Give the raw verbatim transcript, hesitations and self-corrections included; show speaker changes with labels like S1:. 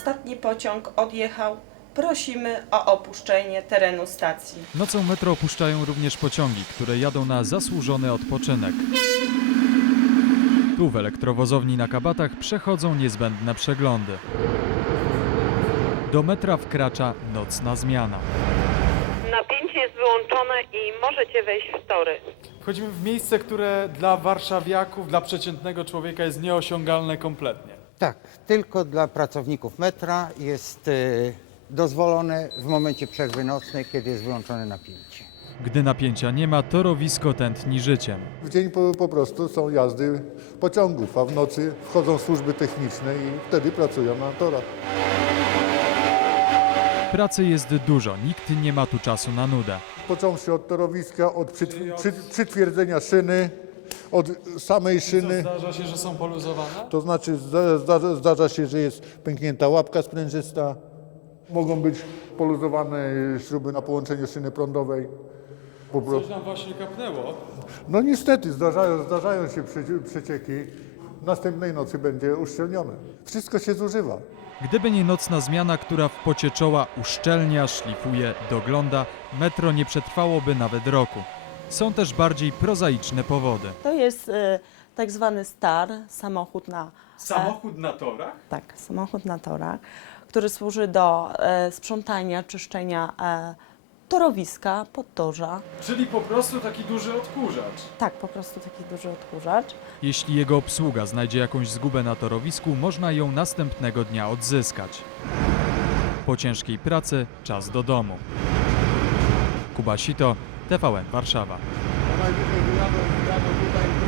S1: ostatni pociąg odjechał, prosimy o opuszczenie terenu stacji.
S2: Nocą metro opuszczają również pociągi, które jadą na zasłużony odpoczynek. Tu w elektrowozowni na Kabatach przechodzą niezbędne przeglądy. Do metra wkracza nocna zmiana.
S3: Napięcie jest wyłączone i możecie wejść w tory.
S4: Wchodzimy w miejsce, które dla warszawiaków, dla przeciętnego człowieka jest nieosiągalne kompletnie.
S5: Tak, tylko dla pracowników metra jest y, dozwolone w momencie przerwy nocnej, kiedy jest wyłączone napięcie.
S2: Gdy napięcia nie ma, torowisko tętni życiem.
S6: W dzień po, po prostu są jazdy pociągów, a w nocy wchodzą służby techniczne i wtedy pracują na torach.
S2: Pracy jest dużo, nikt nie ma tu czasu na nudę.
S6: Począwszy od torowiska, od przy, przy, przytwierdzenia szyny, od samej szyny.
S4: Zdarza się, że są poluzowane?
S6: To znaczy zda, zdarza, zdarza się, że jest pęknięta łapka sprężysta. Mogą być poluzowane śruby na połączeniu szyny prądowej. Po
S4: Coś
S6: prostu.
S4: nam właśnie kapnęło.
S6: No niestety zdarzają, zdarzają się przecie- przecieki. Następnej nocy będzie uszczelnione. Wszystko się zużywa.
S2: Gdyby nie nocna zmiana, która w pocie czoła uszczelnia, szlifuje, dogląda, metro nie przetrwałoby nawet roku. Są też bardziej prozaiczne powody.
S7: To jest e, tak zwany STAR, samochód na,
S4: Samochód na torach?
S7: e, tak, samochód na torach, który służy do e, sprzątania, czyszczenia e, torowiska, podtorza.
S4: Czyli po prostu taki duży odkurzacz.
S7: Tak, po prostu taki duży odkurzacz.
S2: Jeśli jego obsługa znajdzie jakąś zgubę na torowisku, można ją następnego dnia odzyskać. Po ciężkiej pracy czas do domu. Kuba Sito, T V N Warszawa.
S6: Najwyżej wyjadą